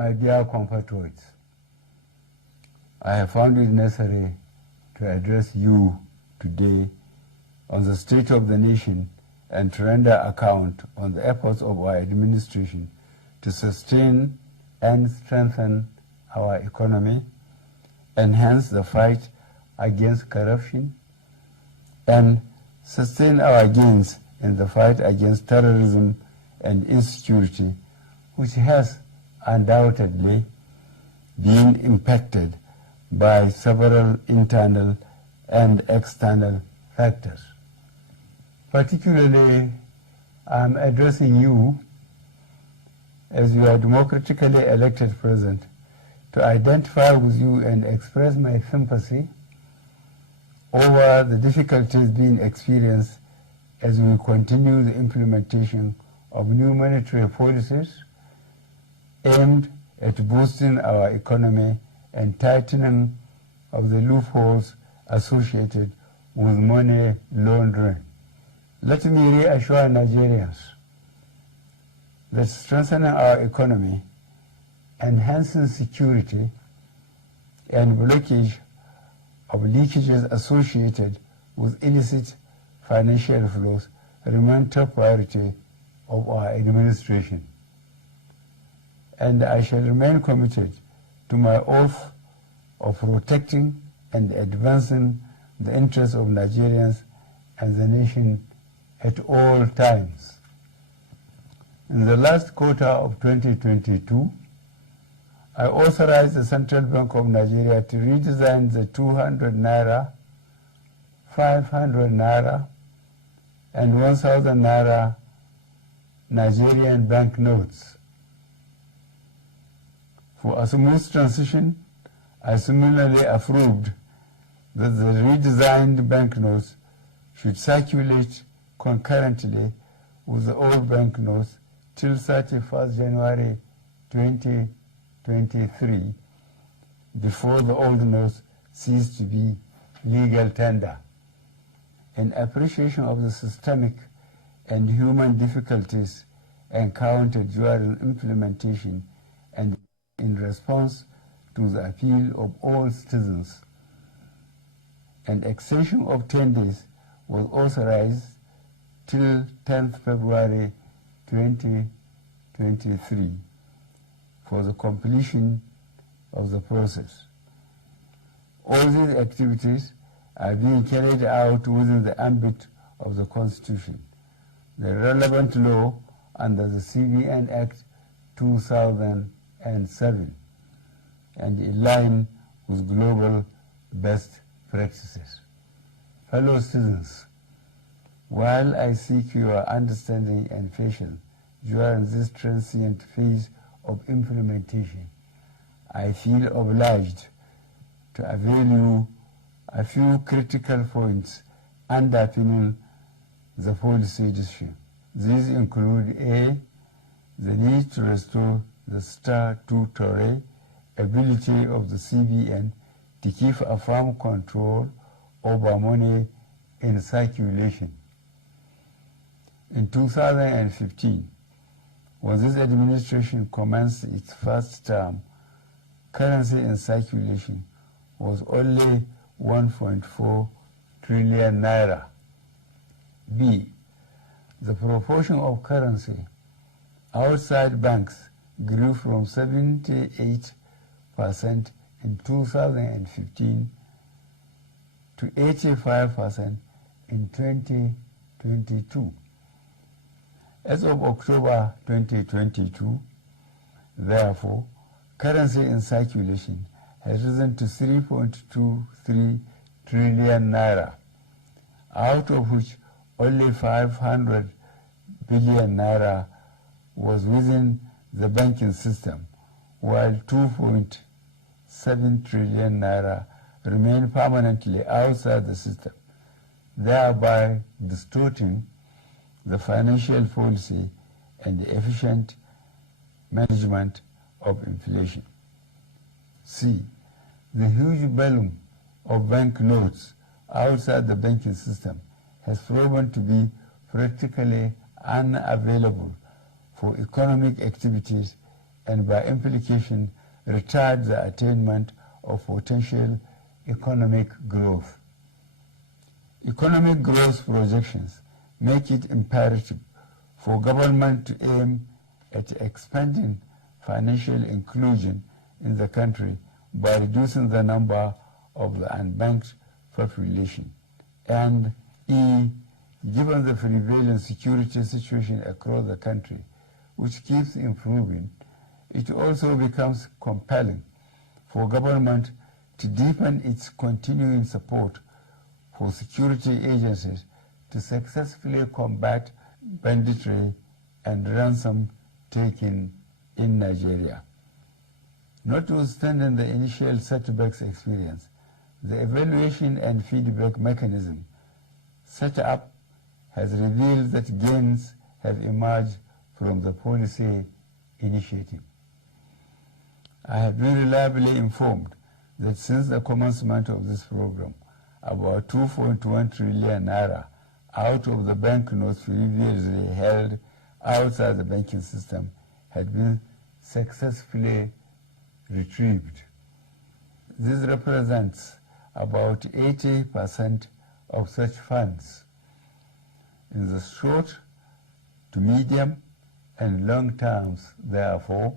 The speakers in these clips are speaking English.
My dear compatriots, I have found it necessary to address you today on the state of the nation and to render account on the efforts of our administration to sustain and strengthen our economy, enhance the fight against corruption, and sustain our gains in the fight against terrorism and insecurity, which has undoubtedly been impacted by several internal and external factors. Particularly, I am addressing you as your democratically elected president to identify with you and express my sympathy over the difficulties being experienced as we continue the implementation of new monetary policies aimed at boosting our economy and tightening of the loopholes associated with money laundering. Let me reassure Nigerians that strengthening our economy, enhancing security, and blockage of leakages associated with illicit financial flows remain top priority of our administration. And I shall remain committed to my oath of protecting and advancing the interests of Nigerians and the nation at all times. In the last quarter of 2022, I authorized the Central Bank of Nigeria to redesign the 200 naira, 500 naira, and 1,000 naira Nigerian banknotes. For a smooth transition, I similarly approved that the redesigned banknotes should circulate concurrently with the old banknotes till 31st January 2023, before the old notes cease to be legal tender. In appreciation of the systemic and human difficulties encountered during implementation and in response to the appeal of all citizens, an extension of 10 days was authorized till 10th February 2023 for the completion of the process. All these activities are being carried out within the ambit of the Constitution, the relevant law under the CBN Act 2007, and in line with global best practices. Fellow citizens, while I seek your understanding and patience during this transient phase of implementation, I feel obliged to avail you a few critical points underpinning the policy decision. These include A, the need to restore the statutory ability of the CBN to keep a firm control over money in circulation. In 2015, when this administration commenced its first term, currency in circulation was only 1.4 trillion naira. B, the proportion of currency outside banks grew from 78% in 2015 to 85% in 2022. As of October 2022, therefore, currency in circulation has risen to 3.23 trillion naira, out of which only 500 billion naira was within the banking system, while 2.7 trillion naira remained permanently outside the system, thereby distorting the financial policy and the efficient management of inflation. C, the huge volume of bank notes outside the banking system has proven to be practically unavailable for economic activities and by implication retard the attainment of potential economic growth. Economic growth projections make it imperative for government to aim at expanding financial inclusion in the country by reducing the number of the unbanked population. And E, given the prevalent security situation across the country, which keeps improving, it also becomes compelling for government to deepen its continuing support for security agencies to successfully combat banditry and ransom taking in Nigeria. Notwithstanding the initial setbacks experience, the evaluation and feedback mechanism set up has revealed that gains have emerged from the policy initiative. I have been reliably informed that since the commencement of this program, about 2.1 trillion naira out of the banknotes previously held outside the banking system had been successfully retrieved. This represents about 80% of such funds. In the short to medium and long terms, therefore,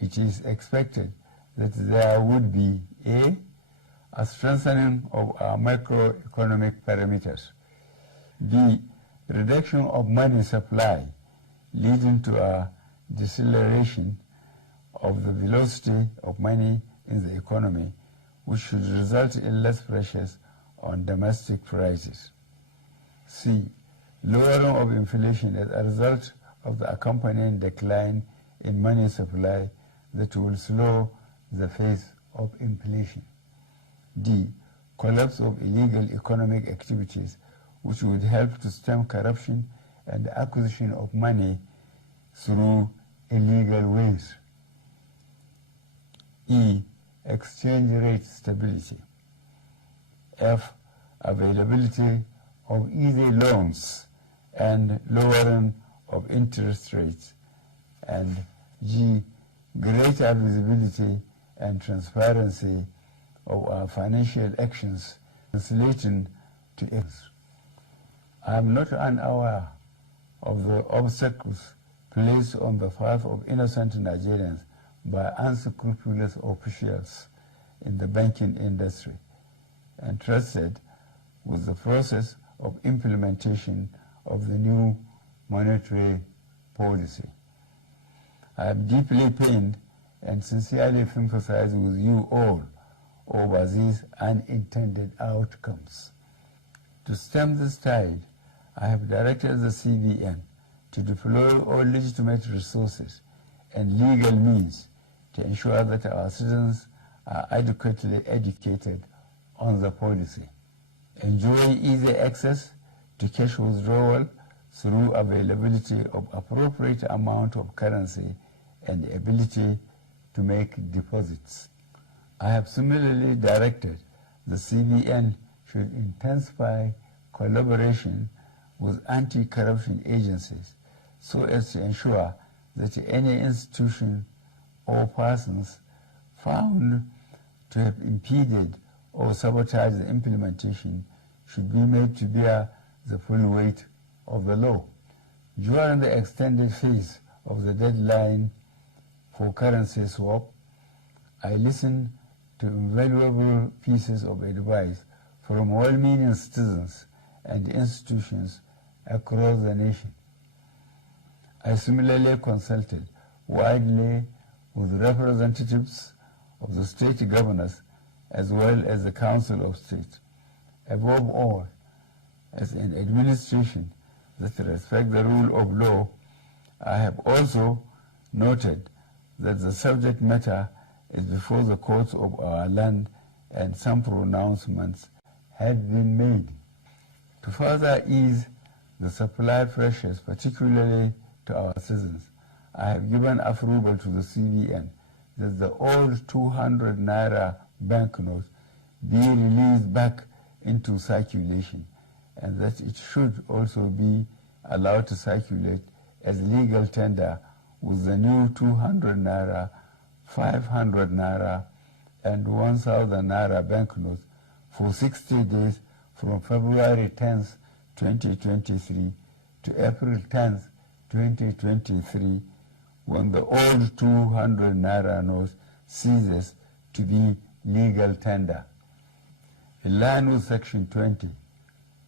it is expected that there would be a strengthening of our macroeconomic parameters, B, reduction of money supply leading to a deceleration of the velocity of money in the economy, which should result in less pressures on domestic prices. C, lowering of inflation as a result of the accompanying decline in money supply that will slow the pace of inflation. D, collapse of illegal economic activities which would help to stem corruption and the acquisition of money through illegal ways. E, exchange rate stability. F, availability of easy loans and lowering of interest rates. And G, greater visibility and transparency of our financial actions translating to ends. I am not unaware of the obstacles placed on the path of innocent Nigerians by unscrupulous officials in the banking industry, entrusted with the process of implementation of the new monetary policy. I am deeply pained and sincerely sympathize with you all over these unintended outcomes. To stem this tide, I have directed the CBN to deploy all legitimate resources and legal means to ensure that our citizens are adequately educated on the policy, enjoy easy access to cash withdrawal through availability of appropriate amount of currency and the ability to make deposits. I have similarly directed the CBN should intensify collaboration with anti-corruption agencies so as to ensure that any institution or persons found to have impeded or sabotaged the implementation should be made to bear the full weight of the law. During the extended phase of the deadline for currency swap, I listened to invaluable pieces of advice from well-meaning citizens and institutions across the nation. I similarly consulted widely with representatives of the state governors as well as the Council of State. Above all, as an administration that respects the rule of law, I have also noted that the subject matter is before the courts of our land and some pronouncements had been made. To further ease the supply pressures, particularly to our citizens, I have given approval to the CBN that the old 200 naira banknotes be released back into circulation and that it should also be allowed to circulate as legal tender with the new 200 naira, 500 naira, and 1,000 naira banknotes for 60 days from February 10th, 2023 to April 10th, 2023, when the old 200 naira note ceases to be legal tender. In line with Section 20,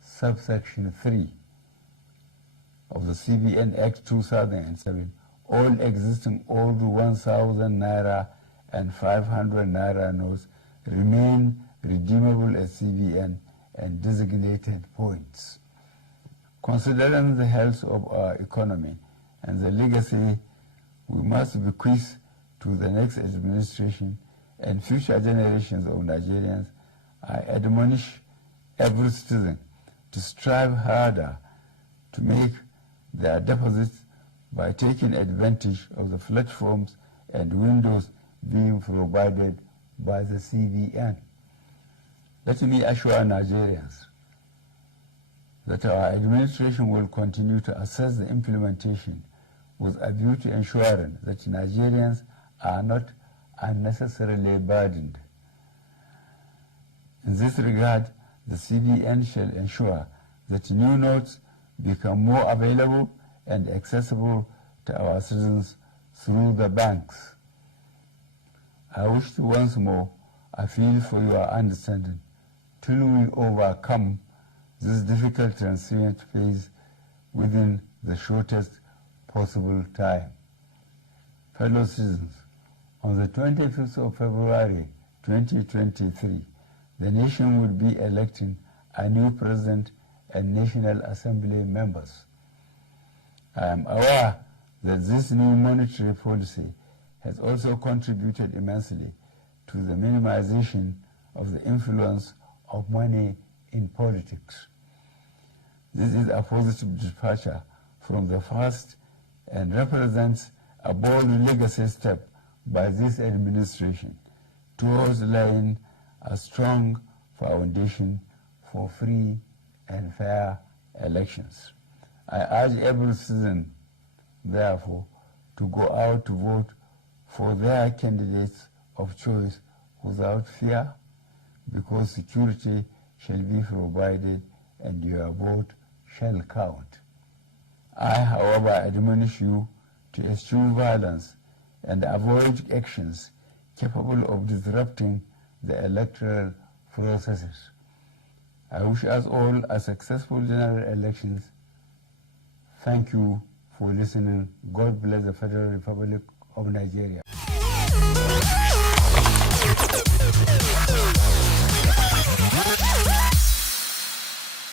subsection 3 of the CBN Act 2007, all existing old 1,000 naira and 500 naira notes remain redeemable at CBN and designated points. Considering the health of our economy and the legacy we must bequeath to the next administration and future generations of Nigerians, I admonish every citizen to strive harder to make their deposits by taking advantage of the platforms and windows being provided by the CBN. Let me assure Nigerians that our administration will continue to assess the implementation with a view to ensuring that Nigerians are not unnecessarily burdened. In this regard, the CBN shall ensure that new notes become more available and accessible to our citizens through the banks. I wish to once more appeal for your understanding till we overcome this difficult transient phase within the shortest possible time. Fellow citizens, on the 25th of February 2023, the nation will be electing a new president and National Assembly members. I am aware that this new monetary policy has also contributed immensely to the minimization of the influence of money in politics. This is a positive departure from the past and represents a bold legacy step by this administration towards laying a strong foundation for free and fair elections. I urge every citizen, therefore, to go out to vote for their candidates of choice without fear, because security shall be provided and your vote shall count. I, however, admonish you to eschew violence and avoid actions capable of disrupting the electoral processes. I wish us all a successful general elections. Thank you for listening. God bless the Federal Republic of Nigeria.